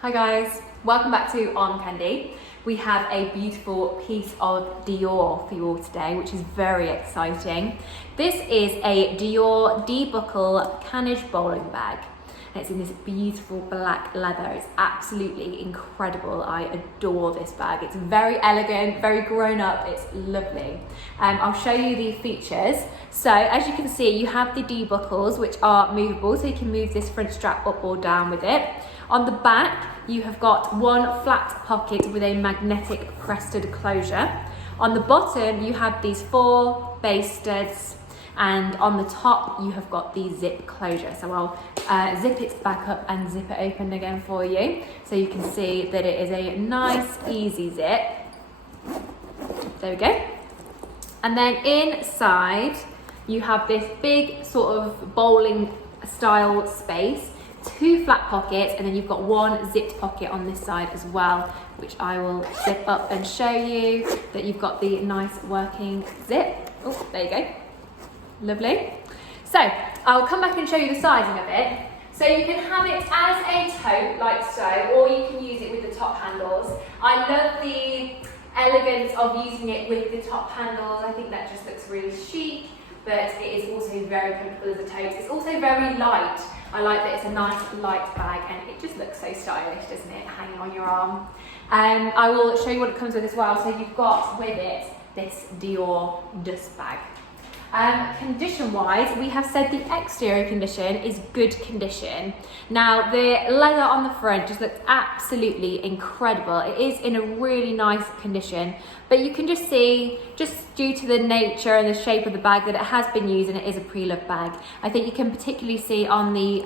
Hi guys, welcome back to On Candy. We have a beautiful piece of Dior for you all today, which is very exciting. This is a Dior debuckle Cannage bowling bag. And it's in this beautiful black leather. It's absolutely incredible. I adore this bag. It's very elegant, very grown up. It's lovely. I'll show you the features. So as you can see, you have the debuckles, which are movable, so you can move this front strap up or down with it. On the back, you have got one flat pocket with a magnetic crested closure. On the bottom, you have these 4 base studs, and on the top, you have got the zip closure. So I'll zip it back up and zip it open again for you, so you can see that it is a nice, easy zip. There we go. And then inside, you have this big sort of bowling style space. 2 flat pockets, and then you've got 1 zipped pocket on this side as well, which I will zip up and show you that you've got the nice working zip. Oh, there you go. Lovely. So I'll come back and show you the sizing of it. So you can have it as a tote, like so, or you can use it with the top handles. I love the elegance of using it with the top handles. I think that just looks really chic, but it is also very comfortable as a tote. It's also very light. I like that it's a nice light bag, and it just looks so stylish, doesn't it, hanging on your arm. I will show you what it comes with as well. So you've got with it this Dior dust bag. Condition-wise, we have said the exterior condition is good condition. Now, the leather on the front just looks absolutely incredible. It is in a really nice condition, but you can just see, just due to the nature and the shape of the bag, that it has been used and it is a pre-loved bag. I think you can particularly see on the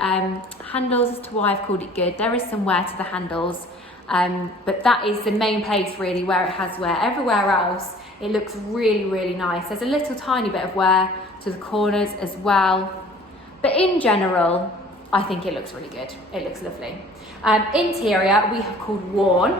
handles as to why I've called it good. There is some wear to the handles, but that is the main place really where it has wear. Everywhere else, it looks really, really nice. There's a little tiny bit of wear to the corners as well. But in general, I think it looks really good. It looks lovely. Interior, we have called worn.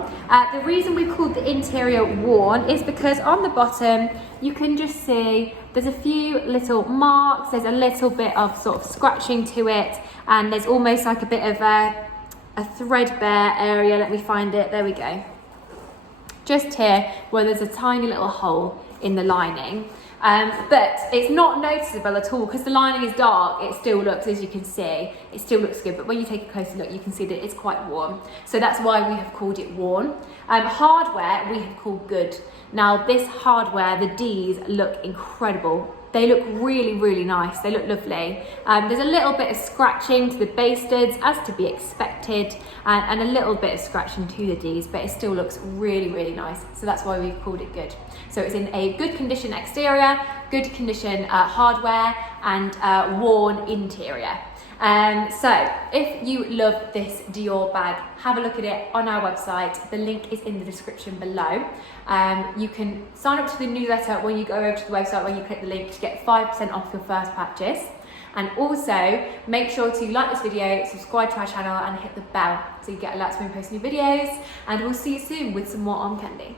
The reason we've called the interior worn is because on the bottom, you can just see there's a few little marks. There's a little bit of sort of scratching to it. And there's almost like a bit of a threadbare area. Let me find it. There we go. Just here where there's a tiny little hole in the lining, but it's not noticeable at all because the lining is dark. It still looks, as you can see, it still looks good, but when you take a closer look, you can see that it's quite worn. So that's why we have called it worn. Hardware we have called good. Now this hardware, the D's look incredible. They look really, really nice. They look lovely. There's a little bit of scratching to the base studs, as to be expected, and a little bit of scratching to the D's, but it still looks really, really nice. So that's why we've called it good. So it's in a good condition exterior, good condition hardware, and worn interior. So if you love this Dior bag, have a look at it on our website. The link is in the description below. You can sign up to the newsletter when you go over to the website, when you click the link, to get 5% off your first purchase. And also make sure to like this video, subscribe to our channel, and hit the bell so you get alerts when we post new videos. And we'll see you soon with some more On Candy.